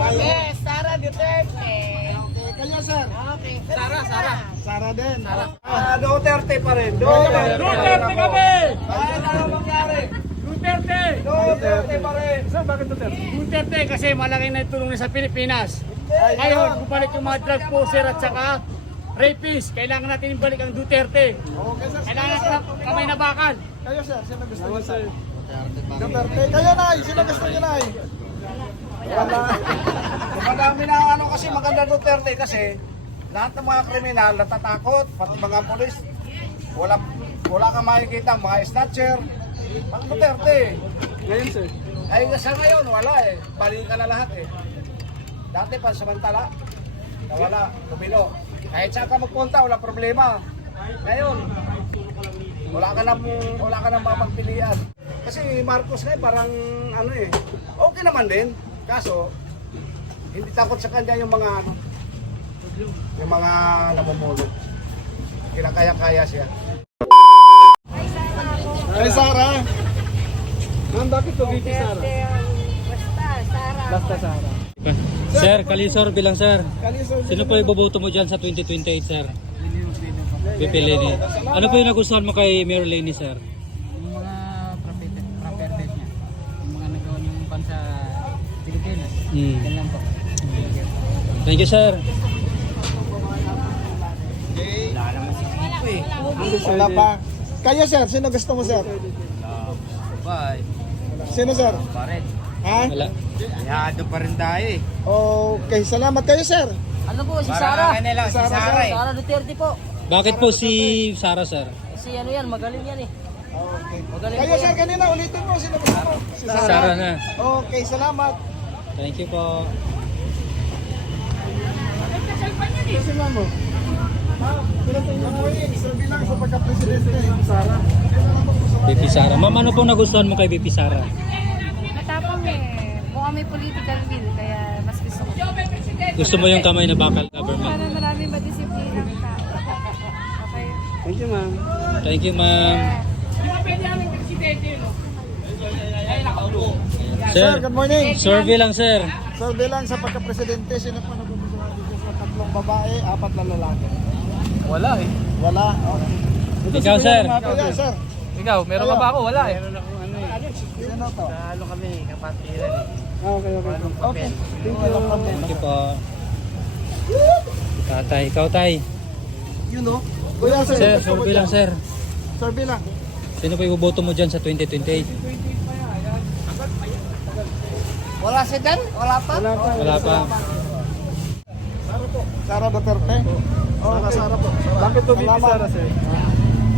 Yes, Sara Duterte. Okay, kayo sir? Okay. Sara din. Duterte pa rin. Duterte kami! Ano mangyari? Duterte! Duterte pa rin. Sir, bakit Duterte? Duterte kasi malaki na itulong niya sa Pilipinas. Ngayon, bumalik yung mga drug pusher at saka rapist. Kailangan natin ibalik ang Duterte. Okay sir. Kailangan natin kamay na bakal. Kayo sir, sino gusto niyo sir? Duterte. Kayo na, sino gusto niyo na? Wala. Madami na ano kasi maganda Duterte kasi lahat ng mga kriminal natatakot, pati mga polis. Wala kang makikita mga snatcher. Ang Duterte. Ngayon sir. Ay sa ngayon wala eh. Balikan na lahat eh. Dati pansamantala. Nawala, tumino. Kahit saan ka magpunta, wala problema. Ngayon, wala ka nang mapagpilian. Kasi Marcos ngayon parang ano eh, okay naman din. Kaso, hindi takot sa kanya yung mga namumuno. Kinakaya-kaya siya. Kay Sara. Ma'am, bakit to VP Sara? Basta, Sara. Basta Sara. Sir, Kalisor bilang sir. Kalisor. Sino po iboboto mo dyan sa 2028, sir? Pipi Leni. Ano po yung nagustuhan mo kay Mayor Leni, sir? Yung mga properties niya, yung mga nagawa niyong bansa Pilipinas. Yan lang po. Thank you, sir. Wala pa. Kayo sir, sino gusto mo sir? Bye. Sino sir? Pared. Ha? Wala. Yado pa rin tayo eh. Okay, salamat kayo sir. Ano po, si Sara? Si Sara, sir. Sara Duterte po. Bakit po si Sara, sir? Si ano yan, magaling yan eh. Okay. Magaling Kayo po sir, yan. kanina ulitin mo, sino gusto mo? Si Sara na. Okay, salamat. Thank you po. Kasi ma'am mo. Sir, bilang sa pagka-presidente, Sara. Pipi Sara. Ma'am, ano pong nagustuhan mo kay Pipi Sara? Matapang eh. Mukhang may political will, kaya mas gusto ko. Gusto mo yung kamay na bakal government? Para marami madisiplina ng tao. Okay. Thank you ma'am. Thank you, ma'am. Sir, Sir, good morning. survey lang, sir. Sir, bilang sa pagka-presidente, sino pa nagugustuhan dito sa 3 babae, 4 na lalaki? Wala eh. Wala. Okay. Ikaw, sir. Ikaw, sir. Ikaw, meron pa ba ako? Wala eh. Sino to? Ano kami, kapatiran eh. Okay, okay. Okay. Thank you. Thank you po. Tatay, ikaw, tay. You know? Kuya, sir. Sir, survey lang, sir. Survey lang. Sino pa iboboto mo dyan sa 2028? Wala si Dan? Wala pa? Wala pa. Sara Duterte? Oo, Sara po. Bakit to VP Sara, sir?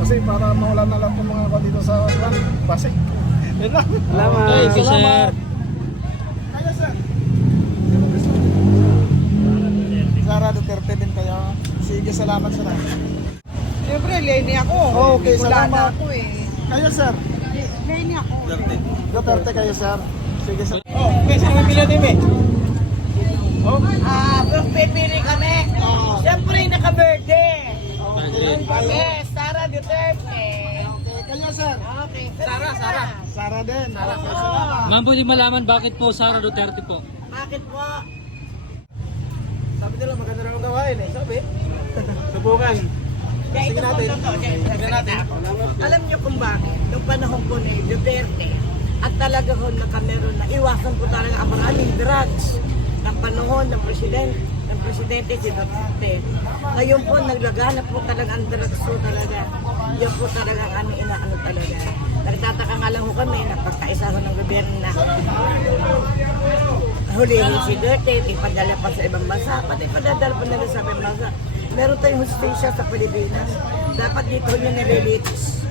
Kasi para mawala na lang itong mga ako dito sa Pasig. Yan lang. Salamat. Thank you, sir. Kaya, sir. Sara Duterte din kayo. Sige, salamat sir. Siyempre, Lenny ako. Okay, Wala salamat. na ako eh. Kayo, sir. Lenny ako. Duterte kayo, sir. Sige, sir. Okay, sino pila din eh? Kung pipili kami, siyempre naka-birthday. Yes, Sara Duterte. Okay, kayo, sir. Okay. Sara din. Salamat. Ma'am, pwede malaman bakit po Sara Duterte po? Bakit po? Sabi nila maganda lang gawain eh. Sabi. Subukan. Kaya ito po natin. Alam niyo kung bakit? Nung panahon po ni Duterte, at talaga ho nakameron na iwasan po talaga ang maraming drugs ng panahon ng presidente si Duterte. Ngayon po naglaganap po talaga ang drugs po talaga. Yan po talaga ang inaano talaga. Nagtataka nga lang ho kami na pagkaisa ho ng gobyerno na hulihin si Duterte, ipadala pa sa ibang bansa, pati ipadadala pa nila sa ibang bansa. Meron tayong hustisya sa Pilipinas. Dapat dito niya nililitis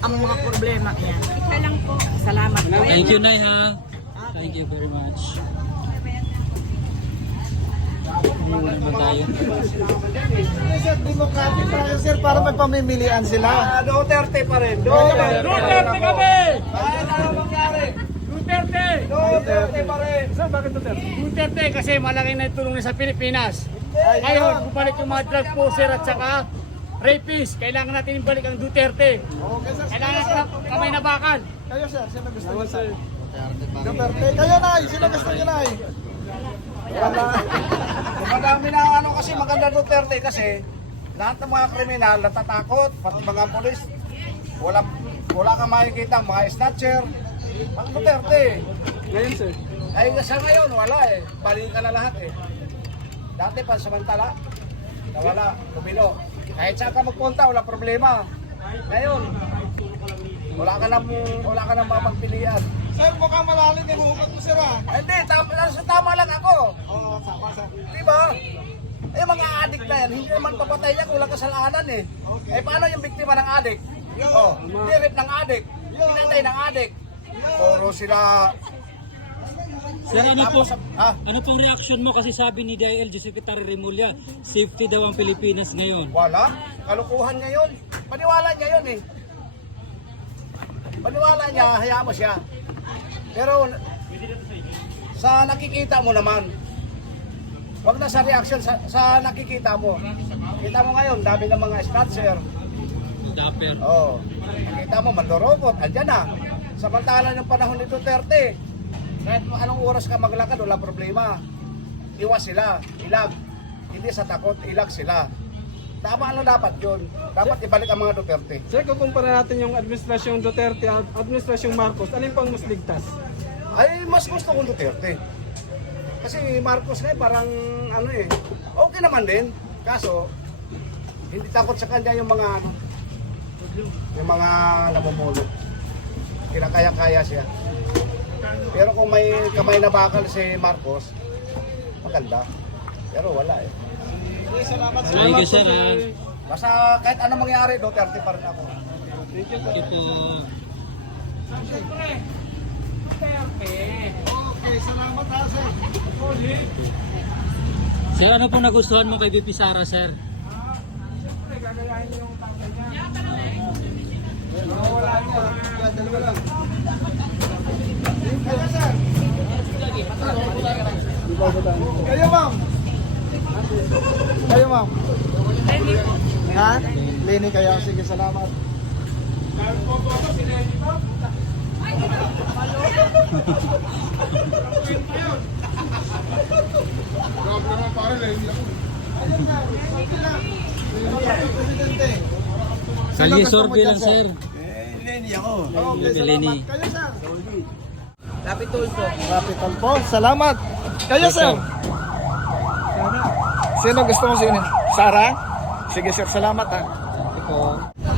ang mga problema niya. Ika lang po. Salamat po. Thank you, Nay, ha? Thank you very much. Hindi naman tayo. Sir, democratic tayo, sir, para may pamimilian sila. Duterte pa rin. Duterte kami! Ano mangyari? Duterte! Duterte pa rin. Sir, bakit Duterte? Duterte kasi malaki na itulong niya sa Pilipinas. Ngayon, bumalik yung mga drug pusher at saka rapist. Kailangan natin ibalik ang Duterte. Okay, sir. Kailangan natin kamay na bakal. Kayo, sir, sino gusto niyo, sir? Duterte. Kayo, Nay. Sino gusto niyo, Nay? Madami na ano kasi maganda Duterte kasi lahat ng mga kriminal natatakot, pati mga polis. Wala kang makikita mga snatcher. Ang Duterte. Ngayon sir. Ay sa ngayon wala eh. Balikan na lahat eh. Dati pansamantala. Nawala, lumino. Kahit saan ka magpunta, wala problema. Ngayon, wala ka nang mamagpilian. Sir, mukhang malalim yung hukat mo sir ah. Hindi, tama lang ako. Oo, sama sir. Diba? Eh mga adik na yan, hindi naman papatay yan kung walang kasalanan eh. Eh paano yung biktima ng adik? Oh, direct ng adik, pinatay ng adik. Puro sila. Sir, Ha? ano pong reaction mo kasi sabi ni DILG Secretary Remulla, safety daw ang Pilipinas ngayon. Wala. Kalukuhan niya yun. Paniwala niya yun eh. Paniwala niya, hayaan mo siya. Pero sa nakikita mo naman, wag na sa reaction, sa nakikita mo. Kita mo ngayon, dami ng mga snatcher. Dapper. Oh, nakita mo, mandorokot, andyan na. Samantala ng panahon ni Duterte, kahit anong oras ka maglakad, wala problema. Iwas sila, ilag. Hindi sa takot, ilag sila. Tama ano dapat yun? Dapat ibalik ang mga Duterte. Sir, kung kumpara natin yung administrasyong Duterte at administrasyong Marcos, alin pang mas ligtas? Ay, mas gusto kong Duterte. Kasi Marcos ngayon parang ano eh, okay naman din. Kaso, hindi takot sa kanya yung mga namumulot. Kinakaya-kaya siya. Pero kung may kamay na bakal si Marcos, maganda. Pero wala eh. Thank you, sir. Basta kahit ano mangyari, Duterte pa rin ako. Thank you po. Okay, salamat ha sir. Sir, ano pong nagustuhan mo kay VP Sara, sir? Siyempre, gagayahin niyo yung tatay niya. Wala niya. Dalawa lang. Kaya sir. Kayo ma'am. Kayo ma'am. Ha? Lenny kayo. Sige, salamat. Kalye sorbe lang, sir. Okay, Lenny. salamat. Kayo sir. Capitol po. Capital po. Salamat. Kayo sir. Sino gusto mo sino? Sara? Sige sir, salamat ha.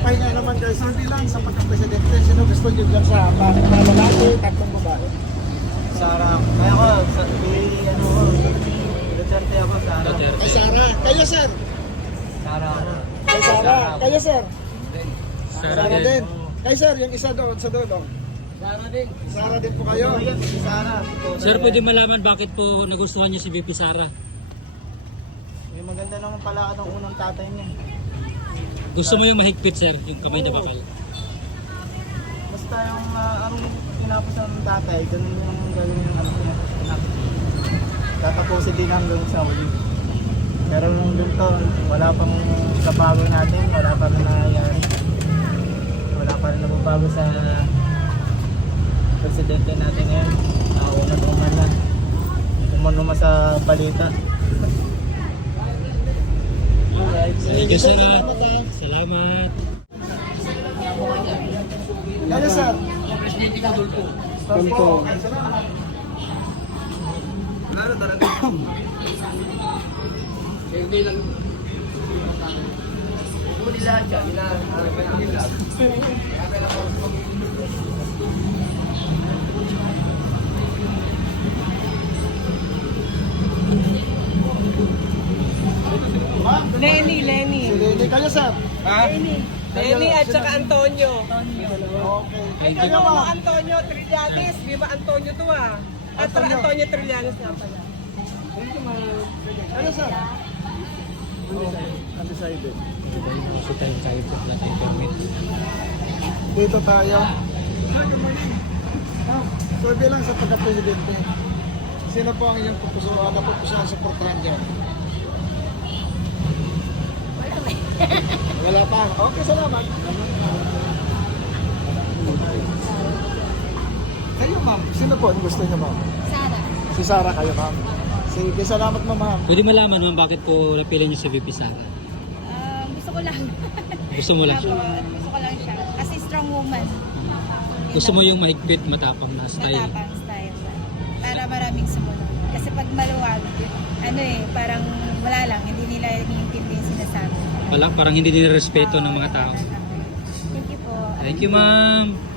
Pahinga naman guys, sorry lang sa pagka-presidente. Sino gusto nyo dyan sa lalaki, tatlong babae? Sara. Kaya ko, Duterte ako, Sara. Kay Sara. Kayo sir. Sara. Kay Sara. Kayo sir. Sara Sara din. din. Kay sir, yung isa doon sa doon. Sara din. Sara din po kayo. Sara. Sir, pwede malaman bakit po nagustuhan niyo si VP Sara? May maganda naman pala ang unang tatay niya. Gusto mo yung mahigpit, sir, yung kamay na bakal? Basta yung ang tinapos ng tatay, ganun yung gawin yung ano niya. Tatapusin din hanggang sa uli. Pero nung dito, wala pang kabago natin, wala pa rin nangyayari. Wala pa rin nababago sa presidente natin ngayon. Una-una na. Umanuma sa balita. Thank you, sir. Salamat. Kayo sir. Tulpo. Lenny. Si Lenny. Kayo sir. Lenny at saka Antonio. Okay. Kayo mo Antonio Trillanes. Di ba Antonio to ah? At Antonio Trillanes nga pala. Kayo sir. Undecided. Gusto tayong kahit po natin permit. Dito tayo. Survey lang sa pagka-presidente. Sino po ang inyong pupusuan na pupusuan sa portahan dyan? Wala pa. Okay, salamat. Kayo ma'am, sino po ang gusto niyo ma'am? Sara. Si Sara kayo ma'am. Sige, salamat ma'am. Pwede malaman ma'am bakit po napili niyo si VP Sara? Gusto ko lang. Gusto mo lang? Gusto ko lang siya. Kasi strong woman. Gusto mo yung mahigpit, matapang na style? Matapang style. Para maraming sumunod. Kasi pag maluwag, parang wala lang. Hindi nila iniintindi yung sinasabi. Parang hindi nila respeto ng mga tao. Thank you po. Thank you ma'am.